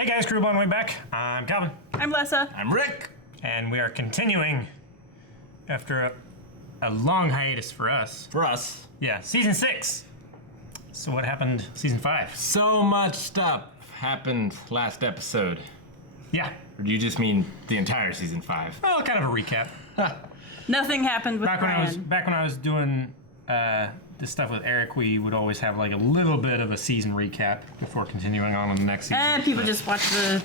Hey guys, Crew on the way back. I'm Calvin. I'm Lessa. I'm Rick. And we are continuing after a long hiatus for us. For us. Yeah, season 6. So what happened season 5? So much stuff happened last episode. Yeah. Or do you just mean the entire season 5? Well, kind of a recap. Nothing happened with Back when I was doing this stuff with Eric, we would always have like a little bit of a season recap before continuing on with the next season. And people just watch the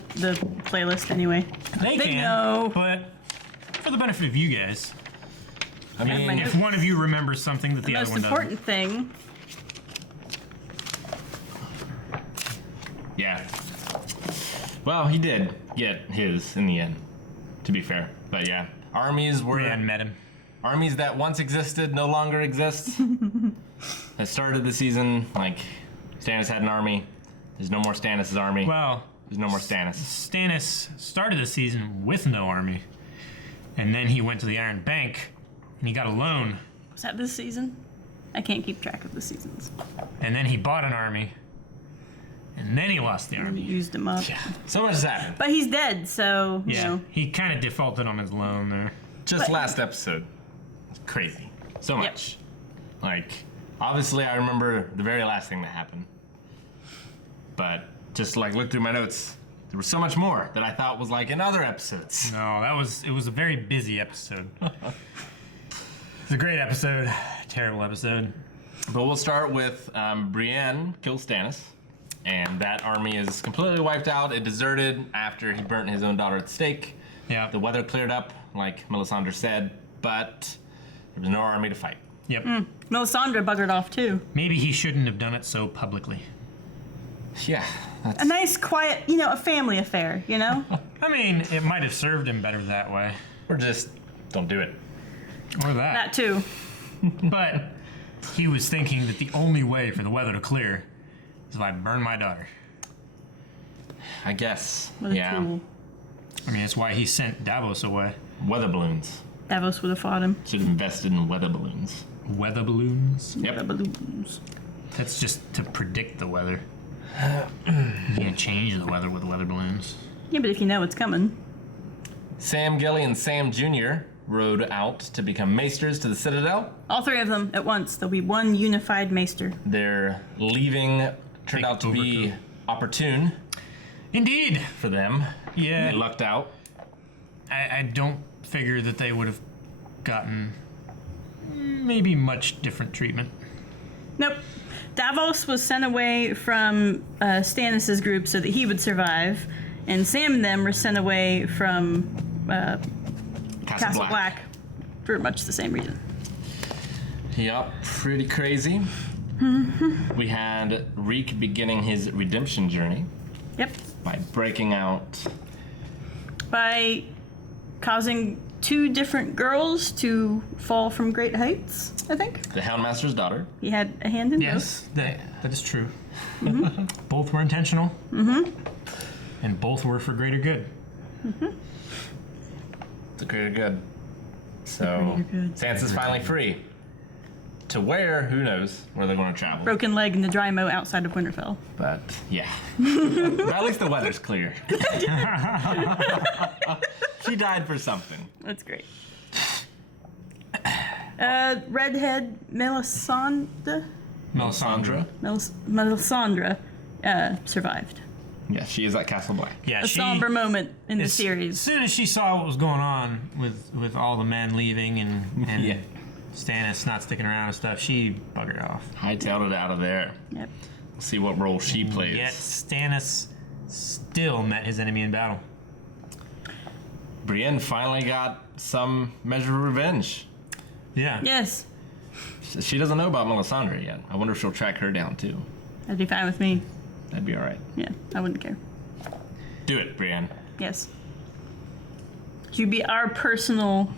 playlist anyway. They can, know. but for the benefit of you guys, I mean, if one of you remembers something that the The other most one important thing. yeah. Well, he did get his in the end, to be fair. But yeah, armies were... doesn't. Brienne met him. Armies that once existed no longer exist. That started the season, like, Stannis had an army. There's no more Stannis' army. Well, There's no more Stannis. Stannis started the season with no army, and then he went to the Iron Bank, and he got a loan, Was that this season? I can't keep track of the seasons. and then he bought an army, and then he lost the You army. used them up. So much has happened. But he's dead, so, you Yeah, know. he kind of defaulted on his loan there. Just But- last episode. It's crazy. So much. Like, obviously I remember the very last thing that happened. But just like look through my notes, there was so much more that I thought was like in other episodes. No, it was a very busy episode. It's a great episode, terrible episode. But we'll start with Brienne kills Stannis. And that army is completely wiped out. It deserted after he burnt his own daughter at the stake. Yeah. The weather cleared up, like Melisandre said, but there was no army to fight. Yep. Melisandre buggered off, too. Maybe he shouldn't have done it so publicly. Yeah, that's... A nice, quiet, a family affair, you know? I mean, it might have served him better that way. Or just don't do it. Or that. That, too. But he was thinking that the only way for the weather to clear is if I burn my daughter. I guess. What a Yeah. tool. I mean, that's why he sent Davos away. Weather balloons. Davos would have fought him. Should have invested in weather balloons. Weather balloons? Yep. The balloons. That's just to predict the weather. You can't change the weather with weather balloons. Yeah, but if you know it's coming. Sam Gilly and Sam Jr. rode out to become maesters to the Citadel. All three of them at once. There'll be one unified maester. Their leaving turned Big out to be overkill. opportune Indeed. for them. Yeah. They lucked out. I don't figure that they would have gotten maybe much different treatment. Nope. Davos was sent away from Stannis' group so that he would survive, and Sam and them were sent away from Castle Black for much the same reason. Yep, pretty crazy. We had Reek beginning his redemption journey Yep. by breaking out. By causing two different girls to fall from great heights, I think. The Houndmaster's daughter. He had a hand in Yes, that is true. Both were intentional. And both were for greater good. The greater good. So, greater good. Sansa's finally free. To where, who knows where they're going to travel. Broken leg in the dry moat outside of Winterfell. But, yeah. But at least the weather's clear. She died for something. That's great. Redhead Melisandre Melisandre. Melisandre survived. Yeah, she is at Castle Black. Yeah, A somber moment in the As series. soon as she saw what was going on with all the men leaving and Yeah. Stannis not sticking around and stuff, she buggered off. Hightailed it out of there. Yep. See what role she plays. Yet Stannis still met his enemy in battle. Brienne finally got some measure of revenge. Yeah. Yes, She doesn't know about Melisandre yet. I wonder if she'll track her down too. that'd be fine with me. That'd be all right. Yeah, I wouldn't care. Do it, Brienne. Yes. You'd be our personal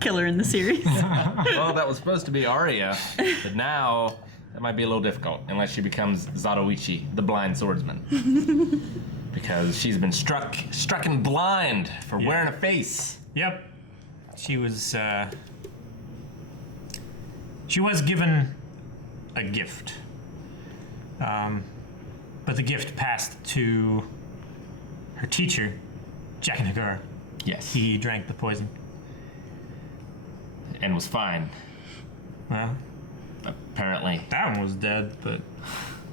killer in the series. Well, that was supposed to be Arya, but now that might be a little difficult unless she becomes Zatoichi, the blind swordsman. Because she's been strucken blind for wearing a face. Yep. She was given a gift. but the gift passed to her teacher, Jack Nagar. Yes. He drank the poison. And was fine, Well, apparently. that one was dead, but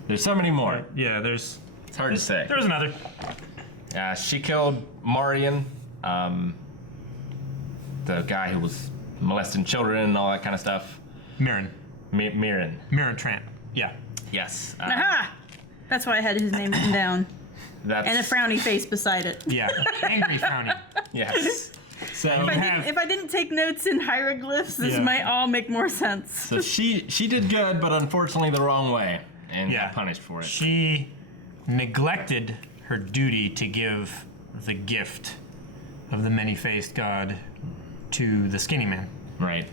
There's so many more. yeah, there's It's hard to say. there was another. She killed Marian, the guy who was molesting children and all that kind of stuff. Mirren. Mirren. Mirren Tramp. Yeah. Yes. Aha! That's why I had his name written down. That's, And a frowny face beside it. Yeah. Angry frowny. Yes. So If I didn't take notes in hieroglyphs, this Yeah. might all make more sense. So she did good, but unfortunately the wrong way, and Yeah. got punished for it. She neglected her duty to give the gift of the many-faced god to the skinny man. Right.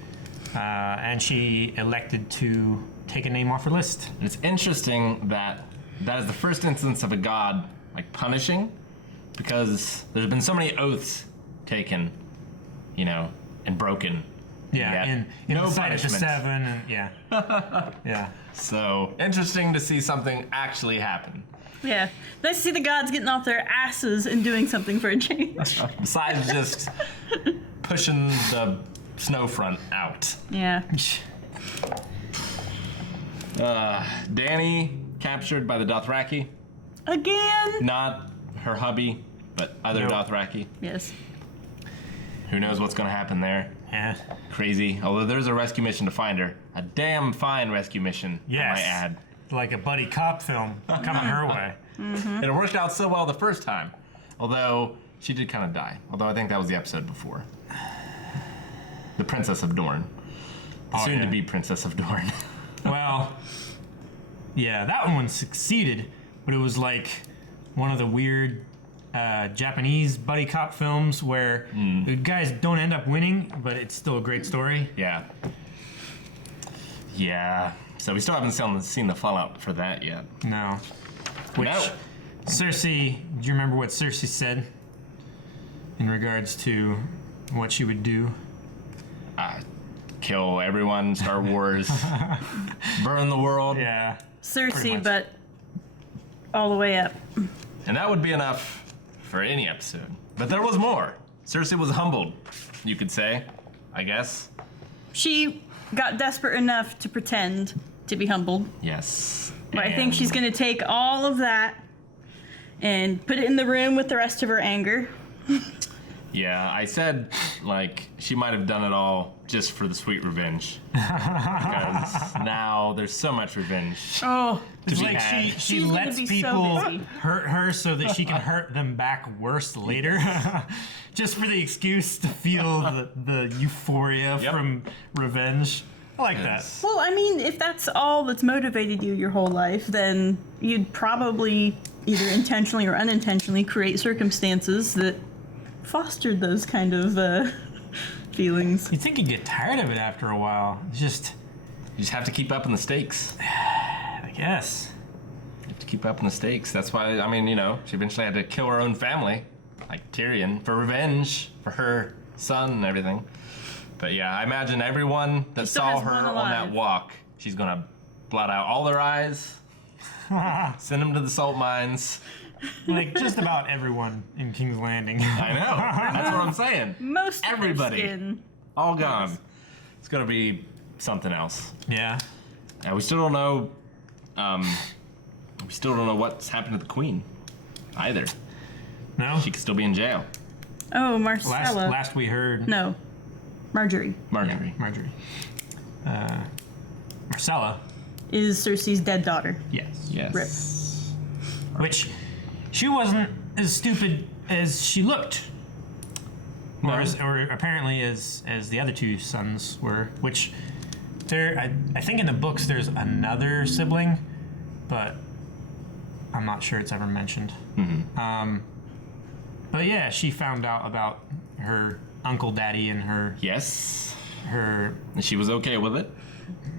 And she elected to take a name off her list. It's interesting that that is the first instance of a god like punishing, because there's been so many oaths taken, and broken. Yeah, Yet in no the sight of the punishment. seven, and yeah. Yeah. So interesting to see something actually happen. Yeah. Nice to see the gods getting off their asses and doing something for a change. Besides just pushing the snow front out. Yeah. Dany captured by the Dothraki. Again? Not her hubby, but other Nope. Dothraki. Yes. Who knows what's going to happen there? Yeah. Crazy. Although there's a rescue mission to find her. A damn fine rescue mission, I Yes. might add. Like a buddy cop film coming her way. And it worked out so well the first time. Although she did kind of die. Although I think that was the episode before. The Princess of Dorne. Soon yeah. to be Princess of Dorne. Well, yeah, that one succeeded, but it was like one of the weird Japanese buddy cop films where the guys don't end up winning, but it's still a great story. Yeah. Yeah. So we still haven't seen the fallout for that yet. No. Which, No. Cersei, do you remember what Cersei said in regards to what she would do? Kill everyone, Star Wars, burn the world. Yeah. Pretty Cersei, much. but all the way up. And that would be enough for any episode. But there was more. Cersei was humbled, you could say, I guess. She got desperate enough to pretend to be humbled. Yes. But I think she's going to take all of that and put it in the room with the rest of her anger. Yeah, I said, she might have done it all just for the sweet revenge. Because now there's so much revenge. Oh, To It's be like had. she She's gonna lets be so people busy. hurt her so that she can hurt them back worse later. Just for the excuse to feel the euphoria Yep. from revenge. I like Yes. well, I mean, if that's all that's motivated you your whole life, then you'd probably either intentionally or unintentionally create circumstances that fostered those kind of feelings. that. You'd think you'd get tired of it after a while. It's just, You just have to keep up in the stakes. I guess. You have to keep up in the stakes. That's why, she eventually had to kill her own family, like Tyrion, for revenge for her son and everything. But yeah, I imagine everyone that still saw has her one on that alive. walk, she's gonna blot out all their eyes, send them to the salt mines. Like just about everyone in King's Landing. I know. That's what I'm saying. Most of their Everybody. skin. All gone. It's gonna be something else. Yeah. And we still don't know. We still don't know what's happened to the queen, either. No? She could still be in jail. Oh, Marcella. Last we heard. No, Marjorie Marjorie. Marjorie. Marcella. is Cersei's dead daughter. Yes. Yes. Rip. Which she wasn't as stupid as she looked. No. Or apparently as the other two sons were. Which I think in the books there's another sibling, but I'm not sure it's ever mentioned. Mm-hmm. But yeah, she found out about her uncle daddy and her Yes. her And she was okay with it,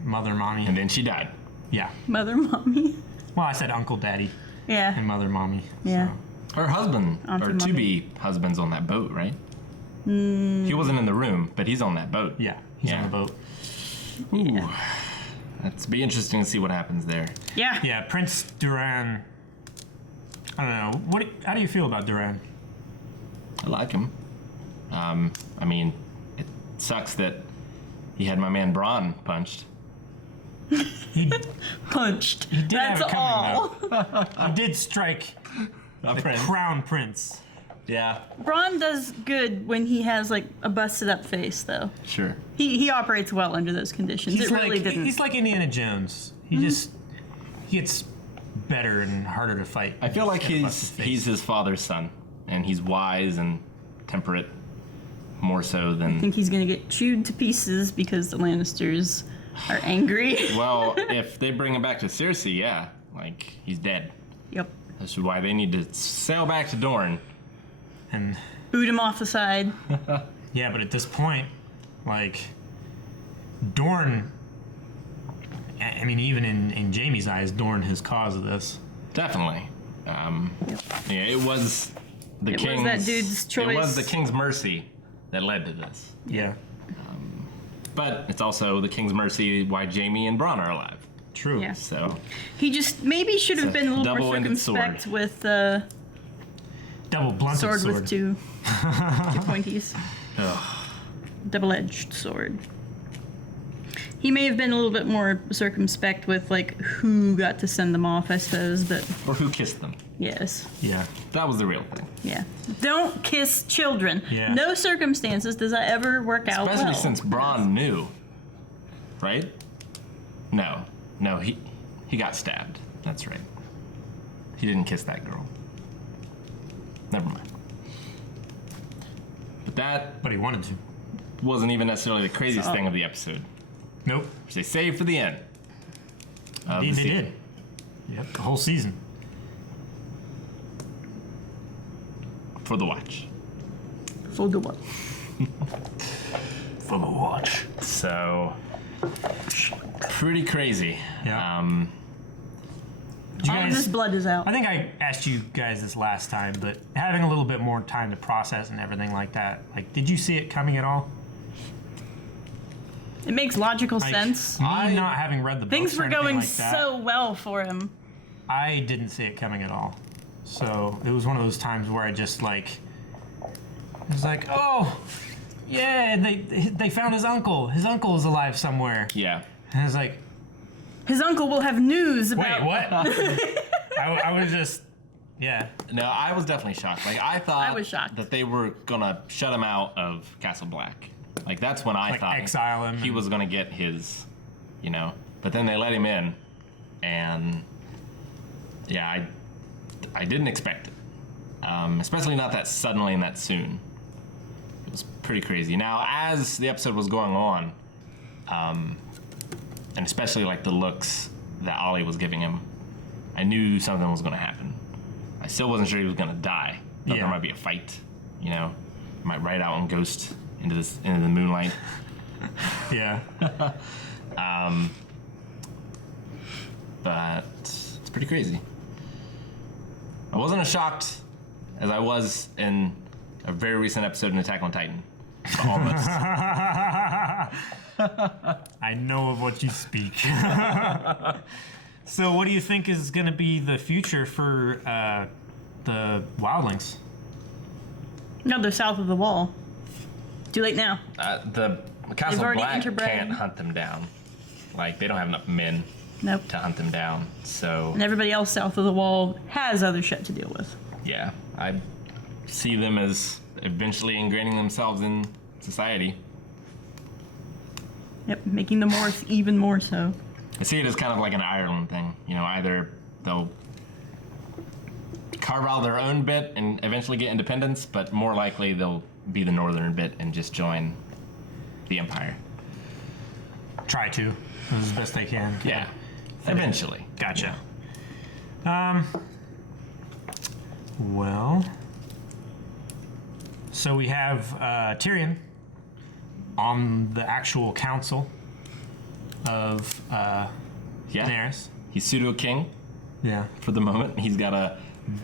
mother mommy. and then she died. Yeah. Mother, mommy. Well, I said uncle daddy and Yeah. mother mommy. Yeah. So. Her husband, Auntie or Mommy. to-be husband's on that boat, right? He wasn't in the room, but he's on that boat. Yeah, he's Yeah. on the boat. Ooh. That's be interesting to see what happens there. Yeah. Yeah, Prince Duran I don't know. How do you feel about Duran? I like him. I mean, it sucks that he had my man Braun punched. He Punched. did That's have it all. coming, though. He did strike the crown prince. Yeah, Braun does good when he has like a busted up face, though. sure. He operates well under those conditions. It really didn't. He's like Indiana Jones. He just he gets better and harder to fight. I feel like Get busted face. he's his father's son, and he's wise and temperate, more so I than. think he's gonna get chewed to pieces because the Lannisters are angry. Well, if they bring him back to Cersei, yeah, like he's dead. Yep. That's why they need to sail back to Dorne. And Boot him off the side. yeah, but at this point, like Dorne. I mean, even in Jaime's eyes, Dorne is cause of this. Definitely. Yeah, it was the It was king's. that dude's choice. It was the king's mercy that led to this. Yeah, But it's also the king's mercy why Jaime and Bronn are alive. true. Yeah. So He just maybe should have It's a been a little more double-ended circumspect sword. with Double blunted sword sword. with two pointies. Double-edged sword. He may have been a little bit more circumspect with like who got to send them off, I suppose, but or who kissed them? yes. Yeah. That was the real thing. Yeah. Don't kiss children. Yeah. No circumstances does that ever work out Especially well. since Bronn knew. Right? No, he got stabbed. That's right. He didn't kiss that girl. Never mind. But that But he wanted to. wasn't even necessarily the craziest thing of the episode, Nope. which they saved for the end. Of Indeed the they season. did. Yep. The whole season. For the watch. Full good one. For the watch. So, pretty crazy. Yeah. Did you All of guys- this blood is out. I think I asked you guys this last time, but having a little bit more time to process and everything like that, like, did you see it coming at all? It makes logical Like, sense. Me I- not having read the Things books or were anything going like that, so well for him. I didn't see it coming at all. So it was one of those times where I just like, it was like, oh, yeah, they found his uncle. His uncle is alive somewhere. Yeah. And I was like, His uncle will have news about. wait, what? I was just, yeah. No, I was definitely shocked. Like, I thought I was shocked. that they were gonna shut him out of Castle Black. Like, that's when I Like, thought exile him he and- was gonna get his, you know. But then they let him in, and yeah, I didn't expect it. Especially not that suddenly and that soon. It was pretty crazy. Now, as the episode was going on, and especially like the looks that Ollie was giving him, I knew something was going to happen. I still wasn't sure he was going to die. Thought Yeah. there might be a fight, you know. Might ride out on Ghost into the moonlight. Yeah. But it's pretty crazy. I wasn't as shocked as I was in a very recent episode in Attack on Titan. Almost. I know of what you speak. So, what do you think is going to be the future for the wildlings? No, they're south of the wall. Too late now. The Castle already Black interbred. can't hunt them down. Like, they don't have enough men Nope. to hunt them down. So, And everybody else south of the wall has other shit to deal with. yeah, I see them as eventually ingraining themselves in society. Yep, making the North even more so. I see it as kind of like an Ireland thing. You know, either they'll carve out their own bit and eventually get independence, but more likely they'll be the northern bit and just join the Empire. Try to, as best they can. Yeah, eventually. Gotcha. Well, so we have Tyrion on the actual council of Yeah, Daenerys. he's pseudo king Yeah. for the moment. He's got to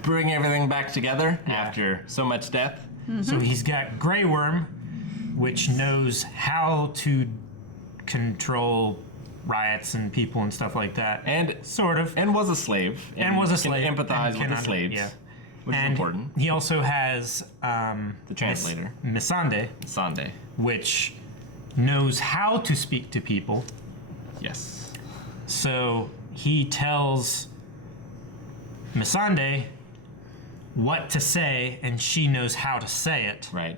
bring everything back together Yeah. after so much death. So he's got Grey Worm, which knows how to control riots and people and stuff like that. And Sort of. was a slave. And was a can slave. empathize and with can the slaves. Yeah. Which is and important. he also has The translator. Missandei, Sunday. which knows how to speak to people. Yes. So he tells Missandei what to say, and she knows how to say it. Right.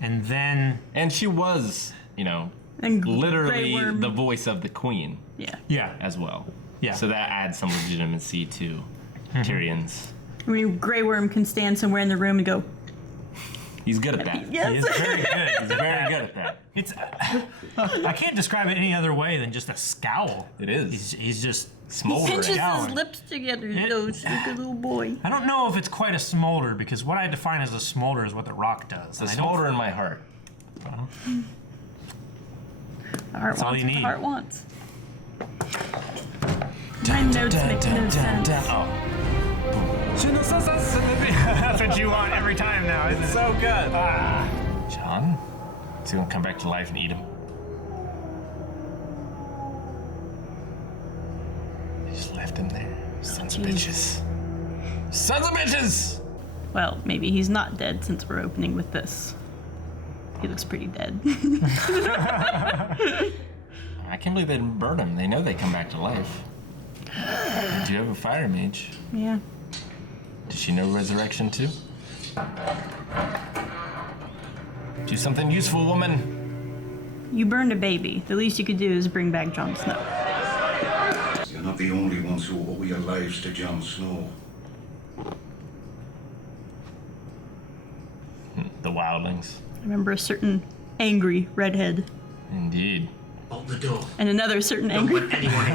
And then, And she was, you know, And literally Grey Worm. the voice of the queen Yeah. as well. Yeah. So that adds some legitimacy to Tyrion's. I mean, Grey Worm can stand somewhere in the room and go, He's good at that. yes. he is very good. He's very good at that. It's I can't describe it any other way than just a scowl. It is. He's just He Smoldering. pinches Scowling. his lips together, those good little boy. I don't know if it's quite a smolder, because what I define as a smolder is what the Rock does. The and I don't- smolder in my heart. The heart That's all wants you what the need. heart wants. My notes make no sense. Oh, That's what you want every time now, isn't it? so good. John? Is he gonna come back to life and eat him? They just left him there. Sons of bitches. Sons of bitches! Well, maybe he's not dead since we're opening with this. He looks pretty dead. I can't believe they didn't burn him. They know they come back to life. Do you have a fire mage? Yeah. Does she know resurrection too? Do something useful, woman. You burned a baby. The least you could do is bring back Jon Snow. You're not the only ones who owe your lives to Jon Snow. The wildlings. I remember a certain angry redhead Indeed. Open the door. and another certain Don't angry. let anyone in.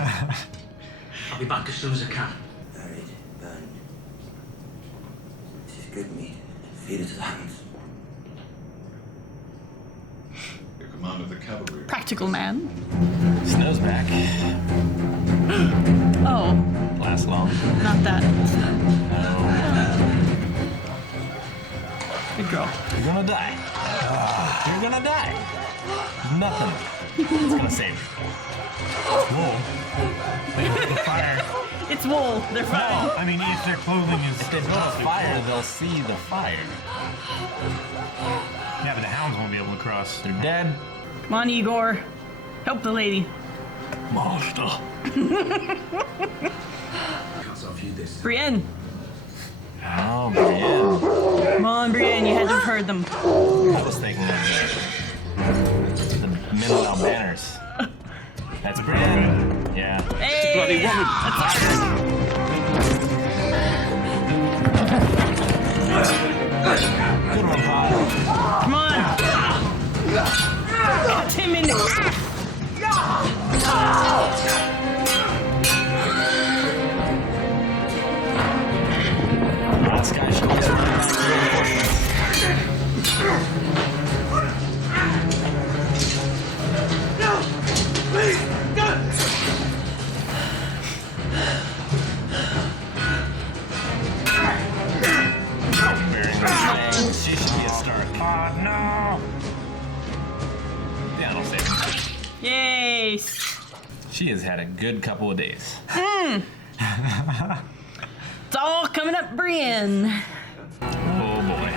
I'll be back as soon as I can. Buried, burned. This is good meat. Feed it to the hounds. The command of the cavalry. Practical man. Snow's back. Oh, Last long. not that. Oh, Good girl. you're gonna die. You're gonna die. Nothing. It's gonna save you. Whoa. They lit the fire. It's wool. They're fine. No, I mean, if their clothing is. If they build a fire, they'll see the fire. Yeah, but the hounds won't be able to cross. They're dead. Come on, Igor. Help the lady. Monster. Cuts off you this. Brienne. Oh, Brienne. Come on, Brienne. You had to have heard them. I was thinking of the men without banners. That's Brienne. Yeah. Hey! Bloody woman. Good one, Pod. Come on. Got him in. This guy should always run back to reinforcements. Bearing those legs, she should be a Stark. Oh, no. Yeah, I'll save her. Yes. She has had a good couple of days. It's all coming up, Brienne. Oh boy.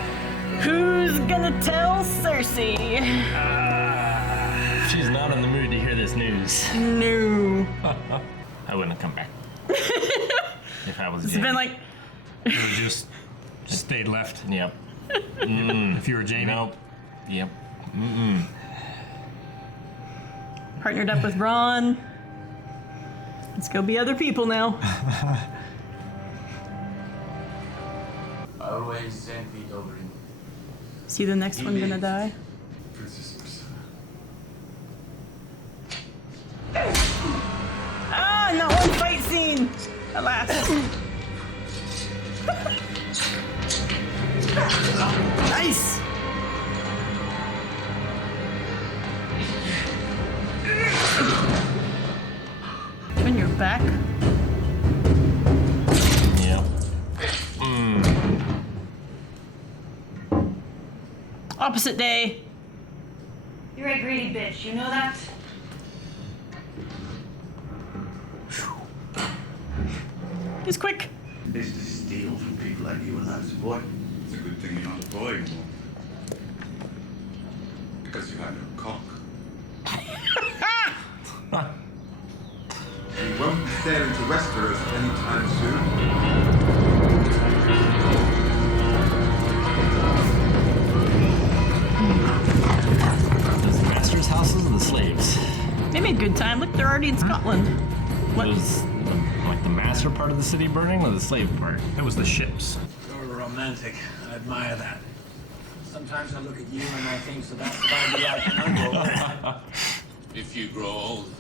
Who's gonna tell Cersei? She's not in the mood to hear this news. No. I wouldn't have come back. If I was It's Jaime. been like, You would've just stayed left Yep. if you were Jamie. Nope. Yep. partnered up with Ron. Let's go be other people now. Always 10 feet over him. See the next one gonna die? Princess Marcella. Ah, not one fight scene! Alas. Nice! When you're back. Yep. Opposite day. You're a greedy bitch, you know that? He's quick. Is to steal from people like you when I was a boy. It's a good thing you're not a boy anymore. Because you had no cock. We won't be sailing to Westeros anytime soon. Those the masters' houses or the slaves? They made good time. Look, they're already in Scotland. What? Was like the master part of the city burning or the slave part? That was the ships. You're romantic. I admire that. Sometimes I look at you and I think, so that's about the out and grow. If you grow old.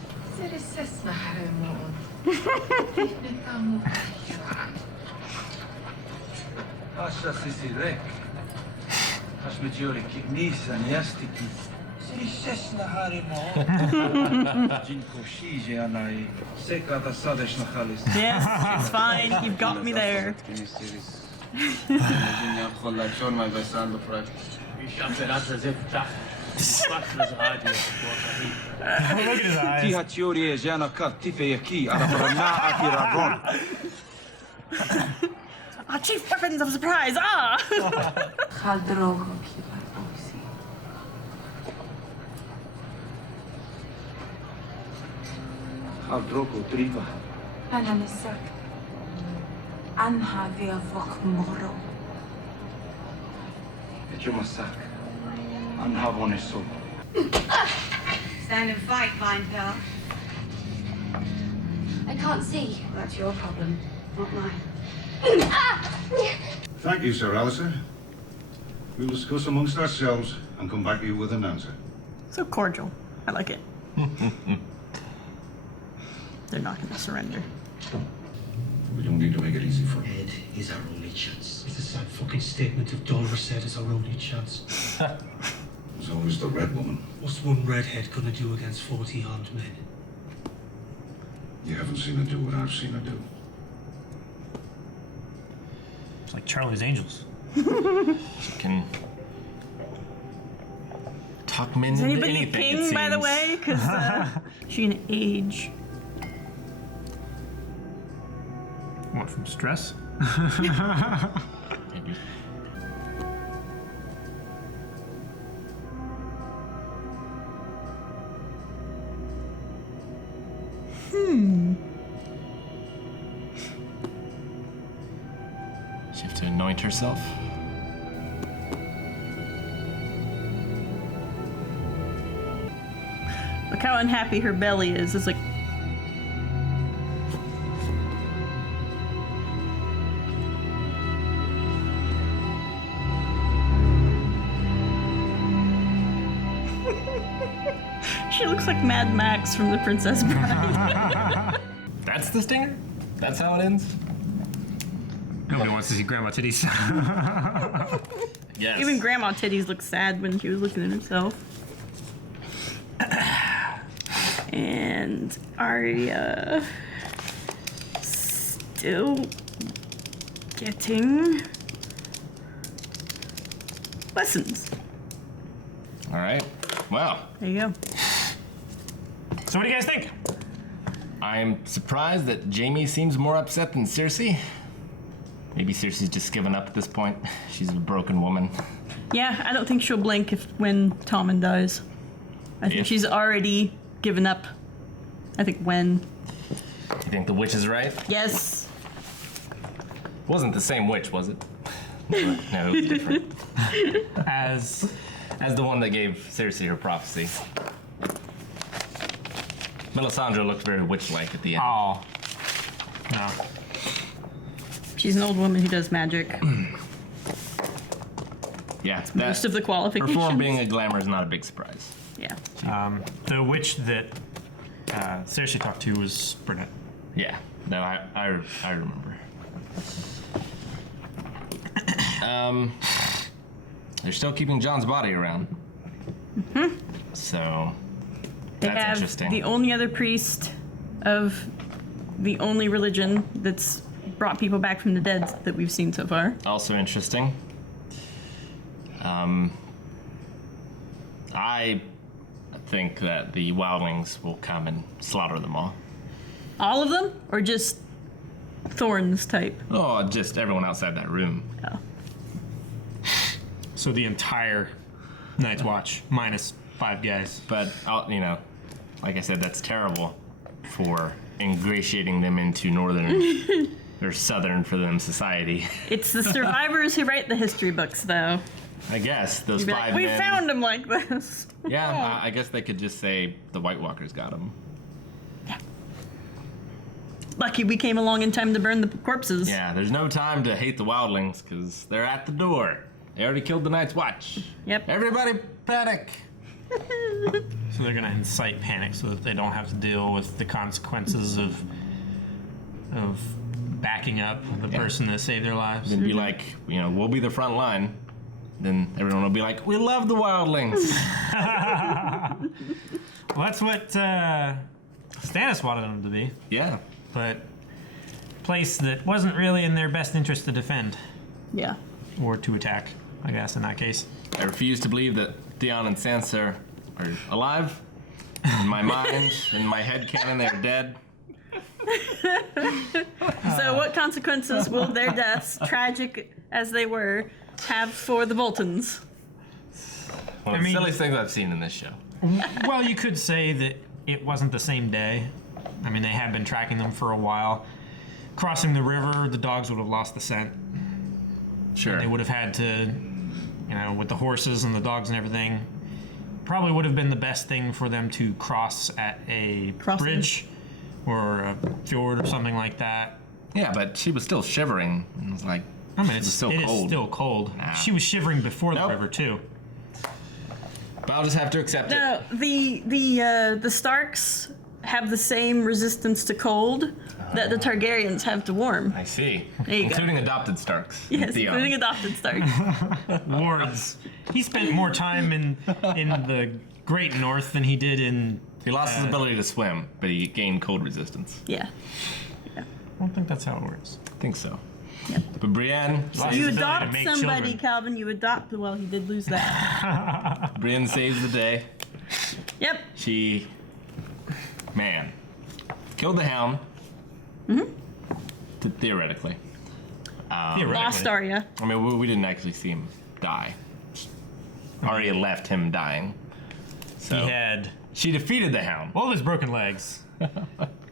Asha sisi Rick. Ash mit Jurik Nisa Niastiki. Sishes na harimo. Jinko Shije anai. Seka da Sadesh Nahalis. Yes, it's fine. You've got me there. You shut it up as if that butler's idea was Look at his eyes. Tiha Tiori e Jana Kat Tife Yaki. Arabana Akira Our chief weapons of surprise. Ah! Haldroko Triva. أنا مسك عنها في فوق مرو. Echumasak. Anhavoneso. Stand and fight, Vine Pearl. I can't see. That's your problem, not mine. Thank you, Sir Alistair. We'll discuss amongst ourselves and come back to you with an answer. So cordial. I like it. They're not going to surrender. We don't need to make it easy for them. Ed is our only chance. It's a sad fucking statement if Dolver said it's our only chance. There's always the Red Woman. What's one redhead gonna do against 40 armed men? You haven't seen her do what I've seen her do. It's like Charlie's Angels. She can talk men Is into anybody anything, ping, it by the seems. way? Because she can age. What, from stress? Maybe. She have to anoint herself. Look how unhappy her belly is. It's like. She looks like Mad Max from The Princess Bride. That's the stinger? That's how it ends? Nobody wants to see Grandma Titties. Yes. Even Grandma Titties looked sad when she was looking at herself. And Arya still getting lessons. All right. Well, There you go. So what do you guys think? I'm surprised that Jamie seems more upset than Cersei. Maybe Cersei's just given up at this point. She's a broken woman. Yeah, I don't think she'll blink when Tommen dies. I think If- she's already given up. I think when. You think the witch is right? Yes. Wasn't the same witch, was it? No, it was different. As As the one that gave Cersei her prophecy. Melisandre looked very witch-like at the end. oh no, She's an old woman who does magic. Yeah, Most of the her qualifications. form being a glamour is not a big surprise. Yeah. the witch that Cersei talked to was brunette. Yeah, no, I remember. They're still keeping Jon's body around. Mm-hmm. So They that's have interesting. the only other priest of the only religion that's brought people back from the dead that we've seen so far. Also interesting. I think that the wildlings will come and slaughter them all. All of them? Or just thorns type. Oh, just everyone outside that room. Oh. So the entire Night's Watch minus 5 guys. But, like I said, that's terrible for ingratiating them into northern or southern for them society. It's the survivors who write the history books, though. I guess those You'd be 5 like, we men. found him like this. Yeah, I guess they could just say the White Walkers got him. Lucky we came along in time to burn the corpses. Yeah, there's no time to hate the wildlings because they're at the door. They already killed the Night's Watch. Yep. Everybody panic. So they're gonna incite panic so that they don't have to deal with the consequences of backing up the person that saved their lives. And be like, we'll be the front line. Then everyone will be like, we love the wildlings. Well, that's what Stannis wanted them to be, Yeah. but a place that wasn't really in their best interest to defend Yeah. or to attack, I guess, in that case. I refuse to believe that Theon and Sansa are alive. In my mind, in my head canon, they're dead. So what consequences will their deaths, tragic as they were, have for the Boltons? One of the silliest things I've seen in this show. Well, you could say that it wasn't the same day. I mean, they had been tracking them for a while. Crossing the river, the dogs would have lost the scent. Sure. They would have had to, with the horses and the dogs and everything, probably would have been the best thing for them to cross at a bridge or a fjord or something like that. Yeah, but she was still shivering. It was like, I mean, it it's was still it cold. is still cold. Nah. She was shivering before the Nope. river too. But I'll just have to accept it. No, the Starks have the same resistance to cold that the Targaryens have to warm. I see. There you go. Including adopted Starks. Yes, Theon. including adopted Starks. Wards. He spent more time in the Great North than he did in. He lost his ability to swim, but he gained cold resistance. Yeah. I don't think that's how it works. I think so. Yep. But Brienne, Lost You his ability to adopt make somebody, children. Calvin. You adopt. Well, he did lose that. Brienne saves the day. Yep. She, killed the Hound. Theoretically. Lost Arya. I mean, we didn't actually see him die. Arya left him dying. So He had she defeated the Hound. all of his broken legs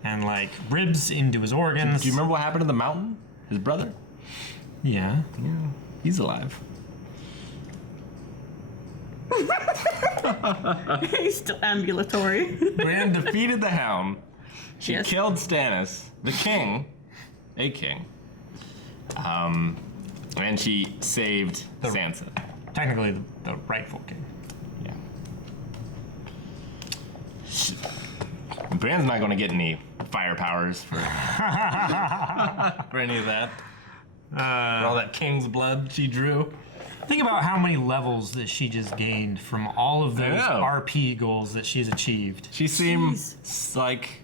and ribs into his organs. Do you remember what happened to the Mountain? His brother? Yeah. Yeah, he's alive. He's still ambulatory. Brienne defeated the Hound. She Yes. killed Stannis, the king, a king. And she saved Sansa. Technically, the rightful king. Yeah. Brienne's not going to get any fire powers for for any of that. For all that king's blood she drew. Think about how many levels that she just gained from all of I those know. RP goals that she's achieved. She seems like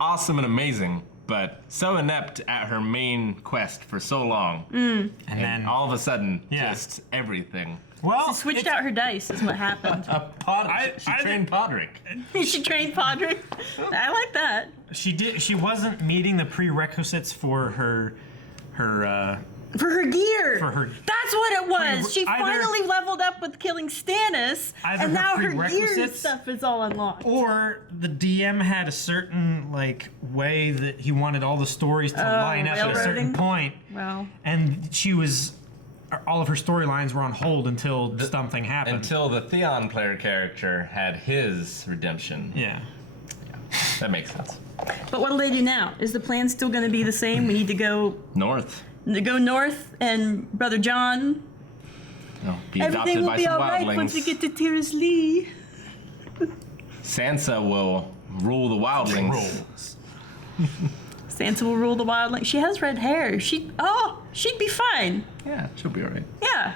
awesome and amazing, but so inept at her main quest for so long. And then All of a sudden, Yeah. just everything. well, She switched out her dice, is what happened. She trained Podrick. She trained Podrick. I like that. she wasn't meeting the prerequisites for her For her gear. For her- That's what it was. She Either- finally leveled up with killing Stannis, Either and her now her gear and prerequisites- stuff is all unlocked. or the DM had a certain way that he wanted all the stories to line up at a certain railroading? point, Well, and all of her storylines were on hold until something happened. Until the Theon player character had his redemption. Yeah. That makes sense. but what'll they do now? Is the plan still going to be the same? We need to go North. north, and Brother John. Be Everything adopted will by be some all right wildlings. once we get to Tiras Lee. Sansa will rule the wildlings. Rolls. Sansa will rule the wildling. She has red hair. She'd be fine. Yeah, she'll be alright. Yeah.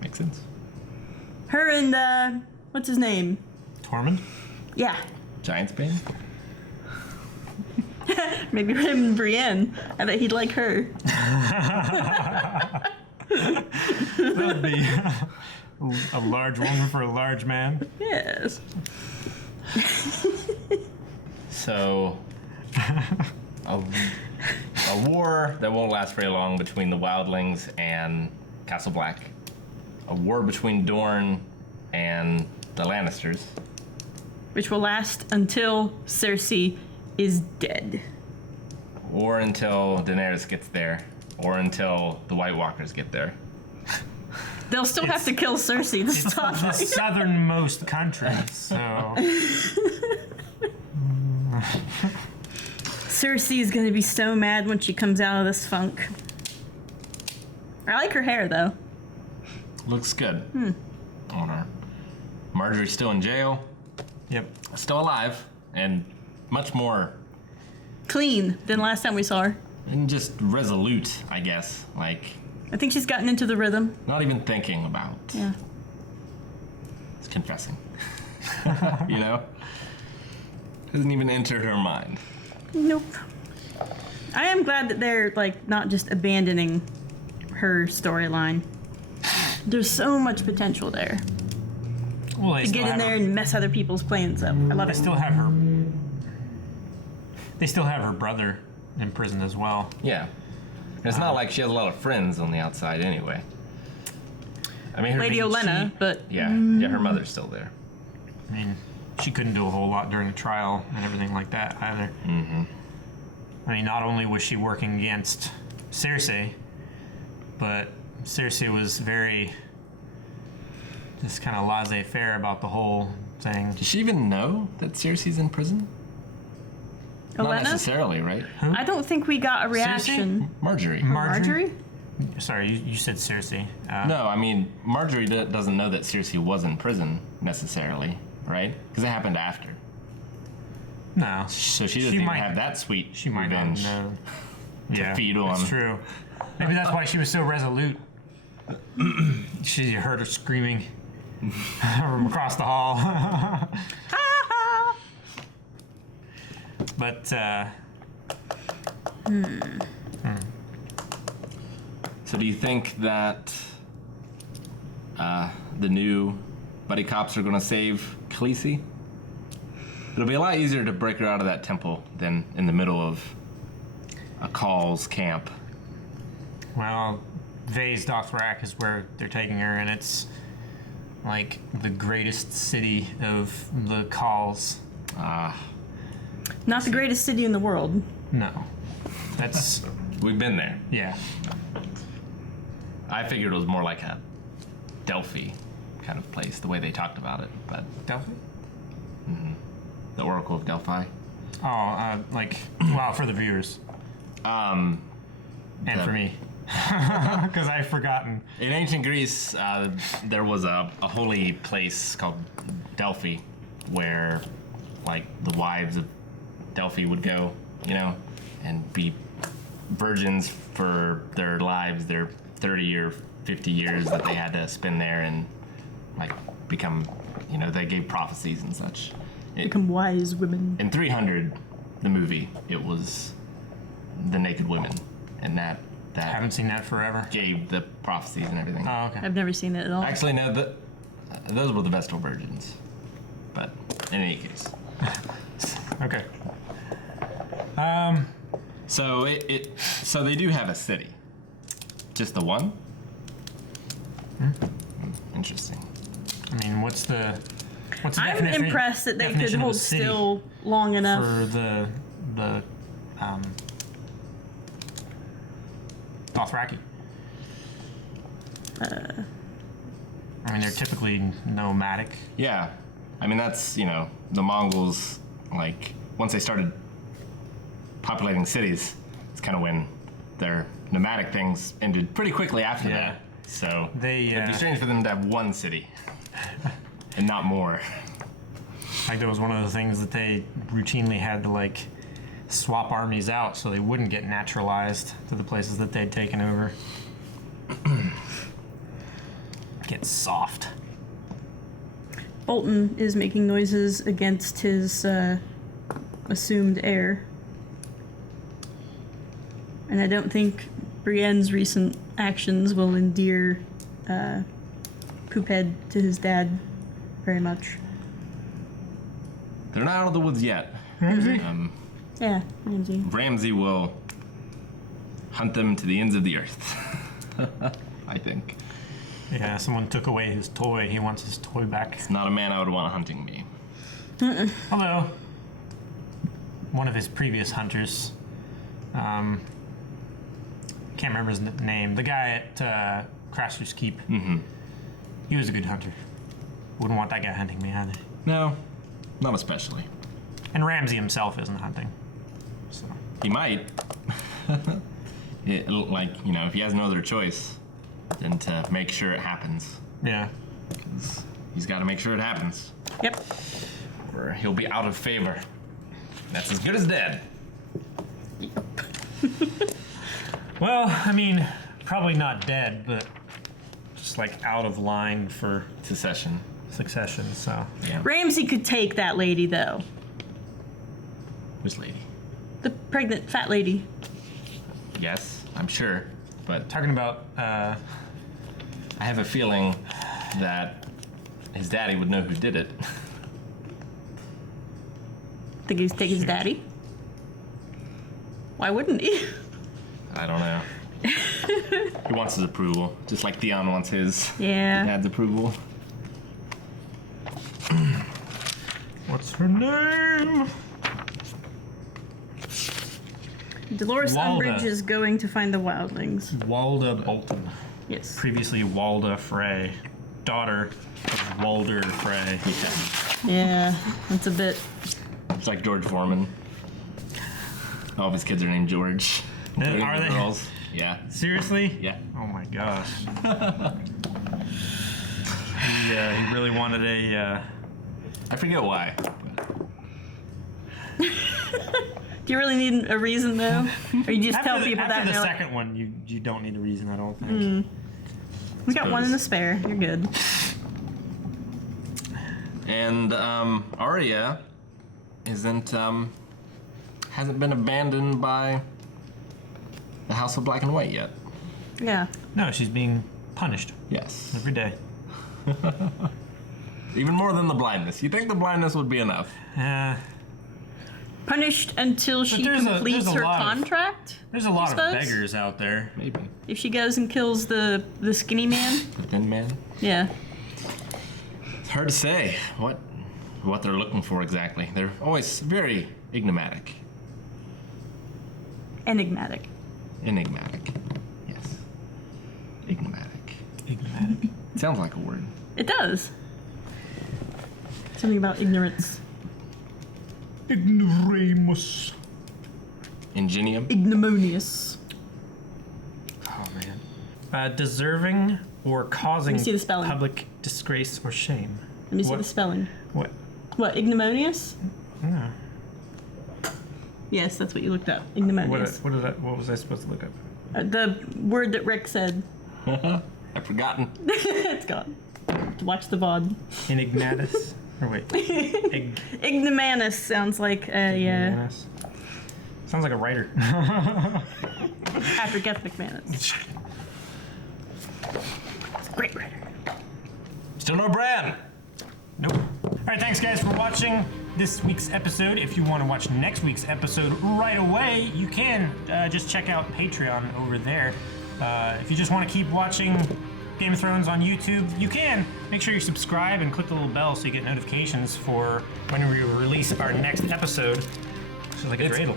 Makes sense. Her and what's his name? Tormund? Yeah. Giant's Bane? Maybe him and Brienne. I bet he'd like her. That'd be a large woman for a large man. Yes. So, a war that won't last very long between the Wildlings and Castle Black. A war between Dorne and the Lannisters. Which will last until Cersei is dead. Or until Daenerys gets there. Or until the White Walkers get there. They'll still have to kill Cersei to It's stop the her. southernmost country, so Cersei is gonna be so mad when she comes out of this funk. I like her hair though. Looks good on her. Marjorie's still in jail. yep. Still alive. And much more, Clean than last time we saw her. and just resolute, I guess. Like, I think she's gotten into the rhythm. not even thinking about. Yeah. It's confessing. You know? Hasn't even entered her mind. Nope. I am glad that they're like not just abandoning her storyline. There's so much potential there Well, they to still get in have there her, and mess other people's plans up. I love they it. still have her. They still have her brother in prison as well. Yeah. And it's not like she has a lot of friends on the outside anyway. I mean, Lady Olenna, but Yeah, her mother's still there. I mean, she couldn't do a whole lot during the trial and everything like that either. Mm-hmm. I mean, not only was she working against Cersei, but Cersei was very just kind of laissez-faire about the whole thing. Does she even know that Cersei's in prison? Not Olenna? necessarily, right? I don't think we got a reaction. Marjorie. Marjorie? Sorry, you said Cersei. No, I mean, Marjorie doesn't know that Cersei was in prison necessarily, right? Because it happened after. No. So she doesn't even might- have that sweet She might not revenge. know. to feed on. That's true. Maybe that's why she was so resolute. She heard her screaming from across the hall. But, So do you think that the new buddy cops are going to save Khaleesi? It'll be a lot easier to break her out of that temple than in the middle of a Call's camp. well, Vase Dothrak is where they're taking her, and it's like the greatest city of the Calls. Not the greatest city in the world. No. That's, We've been there. yeah. I figured it was more like a Delphi kind of place, the way they talked about it, but Delphi? the Oracle of Delphi. Oh, like, wow, for the viewers. And for me. Because I've forgotten. In ancient Greece, there was a holy place called Delphi, where, like, the wives of Delphi would go, you know, and be virgins for their lives, their 30 or 50 years that they had to spend there, and, like, become, you know, they gave prophecies and such. Become wise women. In 300, the movie, it was the naked women, and that Haven't seen that forever. gave the prophecies and everything. Oh, okay. I've never seen it at all. Actually, no, those were the Vestal virgins. But in any case, Okay. so so they do have a city. Just the one? Interesting. I mean, what's the I'm definition- impressed that they could definition of a hold city still long enough. for the Dothraki? I mean, they're typically nomadic. Yeah, I mean that's the Mongols. Like once they started populating cities, it's kind of when their nomadic things ended pretty quickly after Yeah. that. So They, it'd be strange for them to have one city and not more. Like that was one of the things that they routinely had to like swap armies out so they wouldn't get naturalized to the places that they'd taken over. Get soft. Bolton is making noises against his assumed heir. And I don't think Brienne's recent actions will endear Poophead to his dad very much. They're not out of the woods yet. Yeah, Ramsey. Ramsey will hunt them to the ends of the earth. I think. Yeah, someone took away his toy. He wants his toy back. It's not a man I would want hunting me. Although, one of his previous hunters, can't remember his name, the guy at Craster's Keep, he was a good hunter. Wouldn't want that guy hunting me either. No, not especially. And Ramsey himself isn't hunting. So. He might. If he has no other choice than to make sure it happens. Yeah. Because he's got to make sure it happens. Yep. Or he'll be out of favor. That's as good as dead. Well, I mean, probably not dead, but just like out of line for Succession. so. Yeah. Ramsey could take that lady, though. Which lady? The pregnant fat lady. Yes, I'm sure. But Talking about, I have a feeling that his daddy would know who did it. Think he's take his daddy? Why wouldn't he? I don't know. He wants his approval, just like Theon wants his Yeah. dad's approval. what's her name? Dolores Walda. Umbridge is going to find the wildlings. Walda Bolton. Yes. Previously Walda Frey. Daughter of Walder Frey. Yeah, that's a bit. It's like George Foreman. All of his kids are named George. including Are the they? girls. Yeah. Seriously? Yeah. Oh my gosh. he really wanted a. I forget why. Do you really need a reason though, or you just tell people that? After the they're like, second one, you don't need a reason. I don't think. we got one in the spare. You're good. And Arya hasn't been abandoned by the House of Black and White yet. Yeah. No, she's being punished Yes. every day. Even more than the blindness. You think the blindness would be enough? Punished until she there's completes a her lot of- contract. There's a lot of suppose? beggars out there. Maybe. If she goes and kills the skinny man. The thin man? Yeah. It's hard to say what they're looking for exactly. They're always very enigmatic. Enigmatic. Enigmatic. Yes. Enigmatic. Enigmatic. Sounds like a word. It does. Something about ignorance. Ignoramus. Ingenium. Ignominious. Oh man. Deserving or causing see the spelling. public disgrace or shame. Let me see What? the spelling. What? What, ignominious? No. Yes, that's what you looked up. Ignominious. What was I supposed to look up? The word that Rick said. I've forgotten. It's gone. Watch the VOD. Enigmatus? Or wait. Ignomanus sounds like a, Ignoramus? Sounds like a writer. after Geth McManus. It's a great writer. Still no Bran. Nope. Alright, thanks guys for watching this week's episode. If you want to watch next week's episode right away, you can just check out Patreon over there. If you just want to keep watching Game of Thrones on YouTube, you can. Make sure you subscribe and click the little bell so you get notifications for when we release our next episode. This is like a dreidel.